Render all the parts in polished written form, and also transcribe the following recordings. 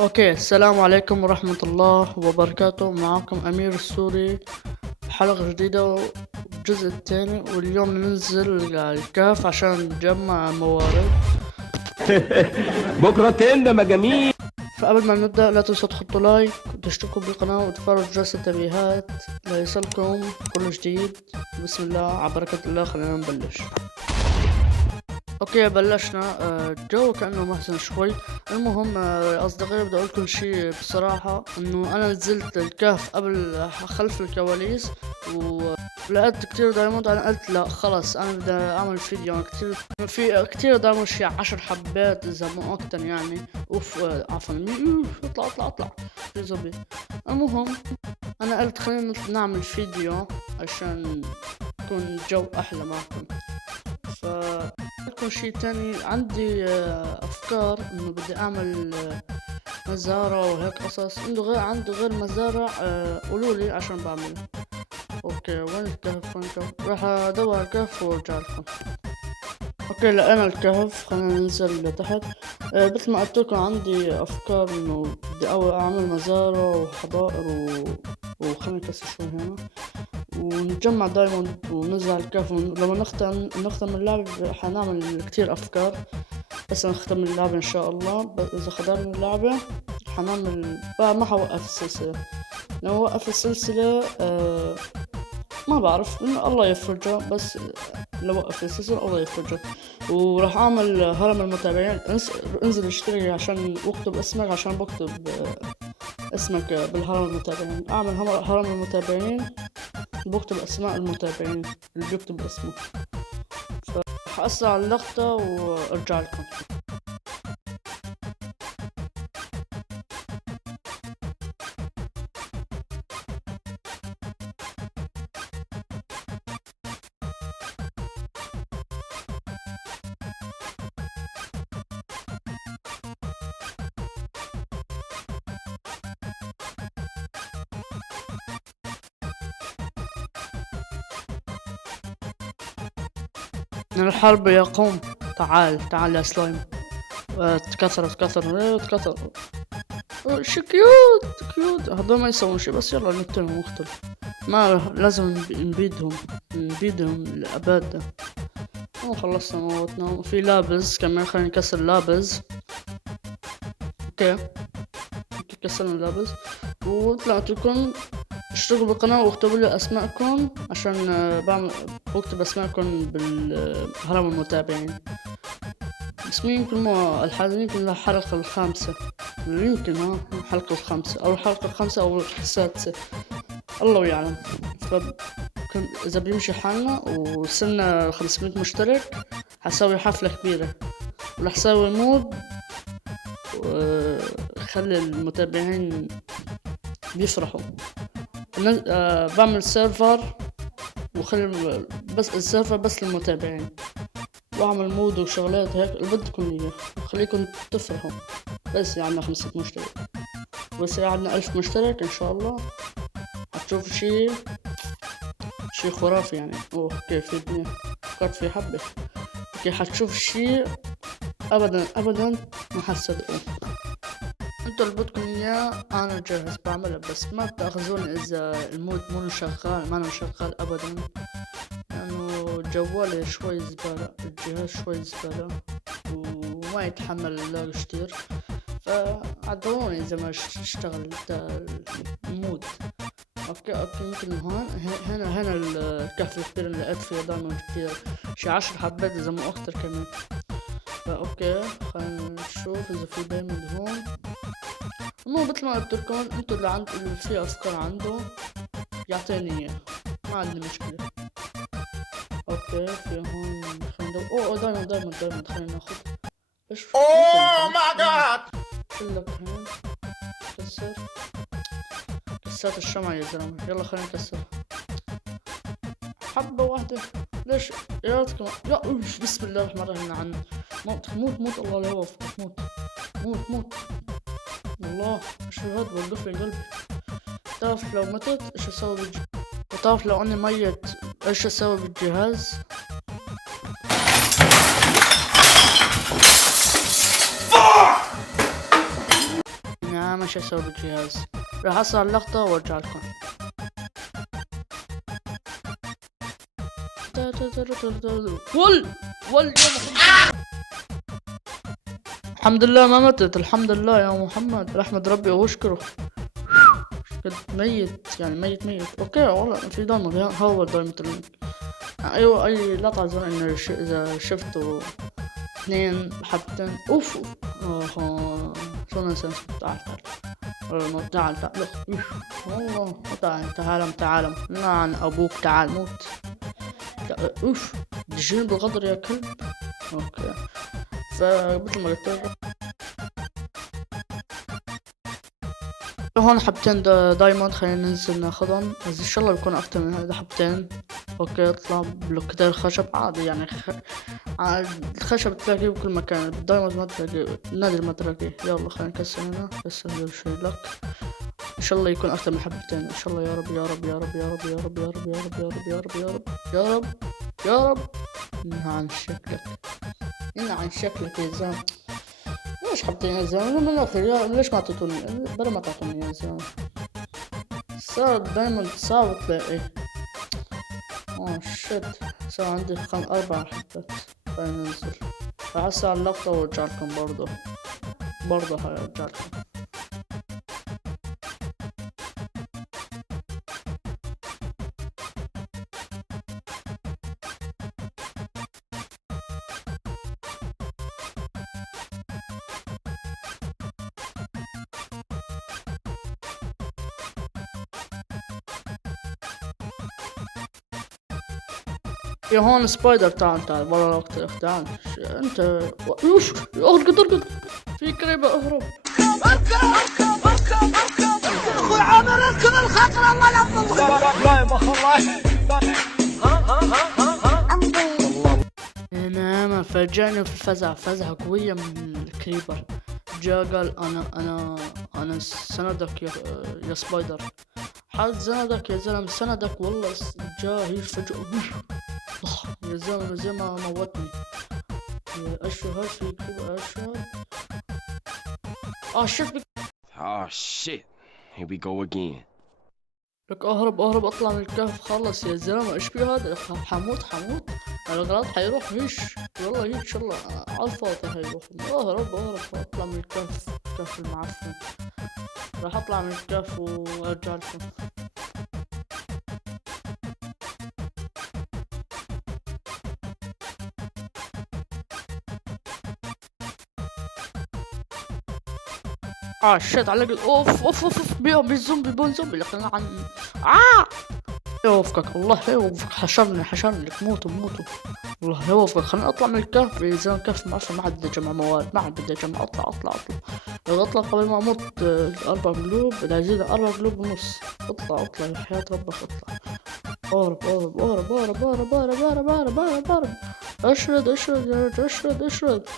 اوكي، السلام عليكم ورحمة الله وبركاته. معكم امير السوري، حلقة جديدة والجزء الثاني. واليوم ننزل الكهف عشان نجمع موارد. بكرة تندم يا جميل. فقبل ما نبدأ لا تنسوا تحطوا لايك وتشتركوا بالقناة وتفعلوا جرس التنبيهات ليصلكم كل جديد. بسم الله على بركة الله، خلينا نبلش. اوكي بلشنا. الجو كأنه محزن شوي. المهم اصدقائي بدي اقول كل شي بصراحة، انه انا نزلت الكهف قبل خلف الكواليس ولقيت كتير دايموند. انا قلت لا خلص انا بدي اعمل فيديو. أنا في كتير دايموند، شي 10 حبات اذا مو اكتر يعني. اوف عفوا. اطلع اطلع اطلع في زومبي. المهم انا قلت خلينا نعمل فيديو عشان يكون الجو احلى معكم. ف لكم شي تاني عندي افكار انه بدي اعمل مزارع وهيك قصص. عندي غير مزارع. قولولي عشان بعملها. اوكي وين الكهف؟ وين الكهف؟ راح ادور الكهف وارجع لكم. اوكي لقينا الكهف، خلينا ننزل لتحت. مثل ما قلت لكم عندي افكار انه بدي اعمل مزارع وحظائر وخلينا نكسر شوي هنا ونجمع دايموند وننزل على الكهف. لما نختم اللعبة حنعمل كتير أفكار. بس نختم اللعبة إن شاء الله. إذا خدرنا اللعبة حنعمل ما حوقف السلسلة. لو وقف السلسلة ما بعرف، إنه الله يفرجها. بس لو وقف السلسلة الله يفرجها. وراح أعمل هرم المتابعين. انزل اشتري عشان واكتب اسمك، عشان بكتب اسمك بالهرم المتابعين. أعمل هرم المتابعين، بكتب اسماء المتابعين اللي بيكتب اسمه. فحأسرع اللقطة وارجع لكم. من الحرب يا قوم. تعال تعال يا سلايم. تكثر تكثر تكثر. شو كيوت كيوت. هذول ما يسوون شي، بس يلا نقتلهم مختلف. ما لازم نبيدهم للأبد. خلصنا موتنا. في لابز كمان، خلينا نكسر لابز. اوكي كسرنا اللابز. وطلعت لكم اشتركوا بالقناة واكتبوا لي اسماءكم عشان بكتب اسماءكم بالهرم المتابعين. اسمي يمكن مو الحلقة، يمكن الحلقة الخامسة، يمكن الحلقة الخامسة او الحلقة الخامسة او السادسة، الله يعلم. إذا بيمشي حالنا وصلنا 500 مشترك حسوي حفلة كبيرة، ورح سوي مود خلي المتابعين بيفرحوا. بعمل سيرفر وخلي بس السيرفر بس للمتابعين، واعمل مود وشغلات هيك اللي بدكم اياه، خليكم تفرحوا. بس يعني 500 مشترك، بس عندنا 1000 مشترك ان شاء الله هتشوف شي خرافي يعني. اوه كيف في فكرت في حبة. اوكي حتشوف شي ابدا ابدا ما حتصدقوا. انتوا اللي بدكم اياه انا جاهز بعملها، بس ما تاخذوني اذا المود مو شغال. ما انا شغال ابدا، لانه جوالي شوي زبالة، الجهاز شوي زبالة وما يتحمل اللاج كتير. فعذروني اذا ما اشتغل المود. اوكي يمكن هون هنا الكهف الكبير اللي لقيت فيه دايما كتير، شي 10 حبات اذا مو اكتر كمان. اوكي خلينا نشوف اذا في دايموند هون. مو مثل ما قلت لكم، انتوا اللي في افكار عنده يعطيني اياه، ما عندي مشكلة. اوكي في هون خلينا ندور. اوه دايموند خلينا ناخذ. ايش اوه ماي جاد. شلك هون كسر. كسرت الشمعة يا زلمة. يلا خلينا نكسر حبة واحدة. ليش يا ريتكم يا بسم الله الرحمن الرحيم. عن موت الله لا يوفقك. موت والله. ايش هاد وقف لي قلبي. تعرف لو متت ايش اسوي وتعرف لو اني ميت ايش اسوي بالجهاز؟ ماشي اسوي بالجهاز. راح اصل اللقطة وارجع لكم. ول ول الحمد لله ما متت، الحمد لله يا محمد، احمد ربي واشكره. كنت ميت يعني ميت. اوكي والله في دايما هو دايما ايوه اي لقطة زي انه اذا شفتوا اثنين حبتين اوف. اوه شو نسيت. تعال والله تعال لعن ابوك، تعال موت. اوف دجين بالغدر يا كلب. اوكي فمثل ما قلت لك هون حبتين دايموند، خلينا ننزل ناخذهم. بس ان شاء الله بيكون اكتر من هذا حبتين. اوكي اطلع بلوكتين خشب عادي يعني الخشب تلاقيه بكل مكان، الدايموند ما تلاقيه، نادر ما تلاقيه. يلا خلينا نكسر هنا، كسر هذا الشيء لك. ان شاء الله يكون اكتر من حبتين ان شاء الله يا رب يا رب يا رب يا رب يا رب يا رب يا رب يا رب يا رب يا رب يا رب يا رب. انها عن شكلك، انها عن شكلك يا زلمه. ليش حبتين يا زلمه من الاخر؟ ليش ما تعطوني؟ بلا ما تعطوني يا زلمه. صار دايما صعب تلاقيه. اوه شت، صار عندي 4 حبات. خلينا ننزل راح اسعى اللقطة وارجع لكم برضه هرجع لكم. يا هون سبايدر، تعال والله لو اخترق، تعال انت. اوف ارقد في قريبة اهرب. اخوي عامر اركض الخطر الله يحفظك. لا يا الله نعم. فاجأني في فزعة قوية من الكريبر. جا قال انا سندك يا سبايدر. حد سندك يا زلمة، سندك والله. جا هيج فجأة يا زلمة زي ما موتني. اشهر في كذا اشهر. شفت. shit here we go again. لك اهرب اطلع من الكهف. خلص يا زلمة ايش في هذا؟ حموت الغلط حيروح هيش والله هيك ان شاء الله على الفاضي حيروح. اهرب اطلع من الكهف المعفن. راح اطلع من الكهف وارجع لكم. شت على اوف بيهم الزومبي بون زومبي لكن عن يوفقك الله يوفقك. حشرني لك موتوا الله يوفقك. خليني اطلع من الكهف. اذا الكهف معفن ما عاد بدي اجمع موارد، ما عاد بدي اجمع. اطلع لو اطلع قبل ما اموت 4 قلوب بدي ازيد 4 قلوب ونص. اطلع يا حياة ربك اطلع. اهرب اشرد يا رجل اشرد.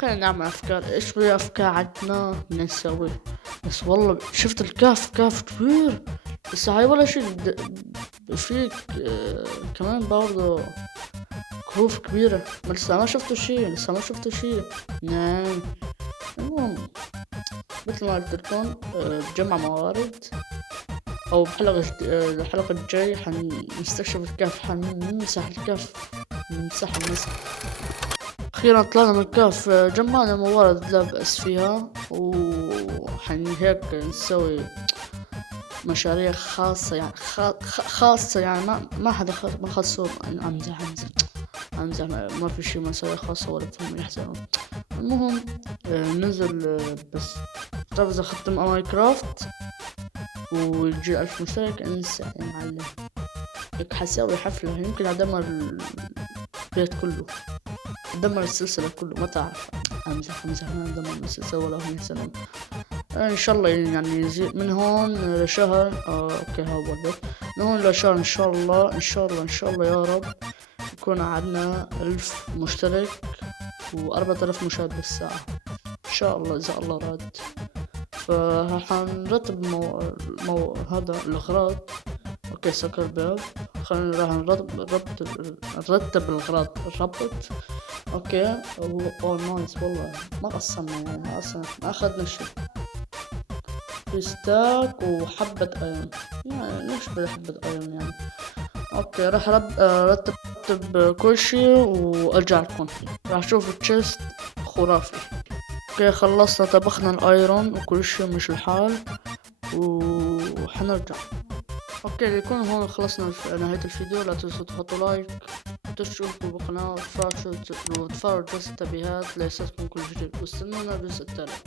خلينا نعمل افكار. ايش في افكار عندنا نسوي؟ بس والله شفت الكهف كبير. بس هاي ولا شيء في كمان برضه كهوف كبيرة. لسه ما شفتوا شيء. نعم المهم مثل ما قلت لكم بجمع موارد. او الحلقة الجاي حنستكشف الكهف، حنمسح الكهف نمسح. اخيرا طلعنا من الكهف، جمعنا موارد لا بأس فيها. هيك نسوي مشاريع خاصة يعني خاصة يعني ما حدا ما خصو. امزح ما في شي مشاريع خاصة ولا فيهم يحزنون. المهم ننزل بس طيب اذا ختم ماينكرافت ويجي 1000 مشترك انسى يا معلم. هيك حسوي حفلة، يمكن ادمر البيت كله، ادمر السلسلة كله. ما تعرف امزح ما ادمر السلسلة ولا هم يحزنون. ان شاء الله يعني يزيد من هون لشهر. اوكي هذا البيت من هون لشهر ان شاء الله يا رب يكون عندنا 1000 مشترك و4000 مشاهد بالساعة ان شاء الله اذا الله راد. فحنرتب هذا الاغراض. اوكي سكر الباب. خلينا راح نرتب الاغراض. اوكي نايس والله ما قصرنا يعني اصلا ما اخذنا شيء. في ستاك وحبة ايرون، يعني نشبه حبة ايرون يعني. اوكي راح ارتب كل شي وارجع لكم. راح اشوف التشيست خرافي. اوكي خلصنا طبخنا الايرون وكل شي مش الحال، وحنرجع. اوكي ليكون هون خلصنا نهاية الفيديو. لا تنسوا تحطوا لايك وتشتركوا بالقناة وتفعلوا جرس التنبيهات ليصلكم كل جديد، واستنونا الجزء الثالث.